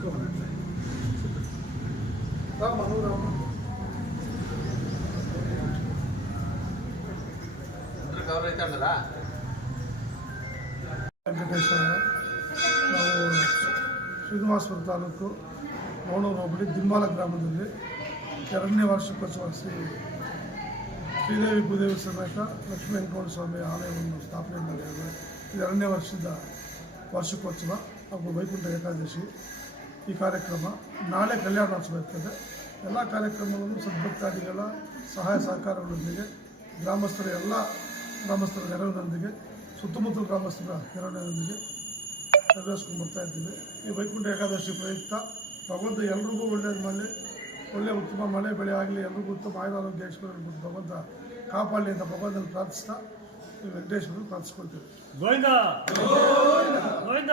उसको बनाते ನಾವು ಶ್ರೀನಿವಾಸಪುರ ತಾಲೂಕು ಮೌಣೂರು ಹೋಬಳಿ ದಿಂಬಾಲ ಗ್ರಾಮದಲ್ಲಿ ಎರಡನೇ ವಾರ್ಷಿಕೋತ್ಸವ ಶ್ರೀ ಶ್ರೀದೇವಿ ಭೂದೇವಿ ಸಮೇತ ಲಕ್ಷ್ಮೀ ವೆಂಕಟೇಶ್ವರ ಸ್ವಾಮಿ ಆಲಯವನ್ನು ಸ್ಥಾಪನೆ ಮಾಡಿದ್ದಾರೆ. ಇದು ಎರಡನೇ ವರ್ಷದ ವಾರ್ಷಿಕೋತ್ಸವ ಹಾಗೂ ವೈಕುಂಠ ಏಕಾದಶಿ. ಈ ಕಾರ್ಯಕ್ರಮ ನಾಳೆ ಕಲ್ಯಾಣೋತ್ಸವ ಇರ್ತದೆ ಎಲ್ಲ ಕಾರ್ಯಕ್ರಮಗಳನ್ನು ಸದ್ಭಕ್ತಾದಿಗಳ ಸಹಾಯ ಸಹಕಾರಗಳೊಂದಿಗೆ ಗ್ರಾಮಸ್ಥರ ಎಲ್ಲ ಗ್ರಾಮಸ್ಥರ ನೆರವಿನೊಂದಿಗೆ ಸುತ್ತಮುತ್ತಲ ಗ್ರಾಮಸ್ಥರ ನೆರವಿನೊಂದಿಗೆ ನೆರವೇರಿಸ್ಕೊಂಡು ಬರ್ತಾ ಇದ್ದೀವಿ. ಈ ವೈಕುಂಠ ಏಕಾದಶಿ ಪ್ರಯುಕ್ತ ಭಗವಂತ ಎಲ್ರಿಗೂ ಒಳ್ಳೆಯದು ಮಳೆ ಒಳ್ಳೆಯ ಉತ್ತಮ ಮಳೆ ಬೆಳೆ ಆಗಲಿ ಎಲ್ರಿಗೂ ಉತ್ತಮ ಐಶ್ವರ್ಯ ಕೊಟ್ಟು ಭಗವಂತ ಕಾಪಾಡಲಿ ಅಂತ ಭಗವಂತನ ಪ್ರಾರ್ಥಿಸ್ತಾ ಈ ವೆಂಕಟೇಶ್ವರನ್ನು ಪ್ರಾರ್ಥಿಸ್ಕೊಳ್ತೀವಿ. ಗೋವಿಂದ! ಗೋವಿಂದ!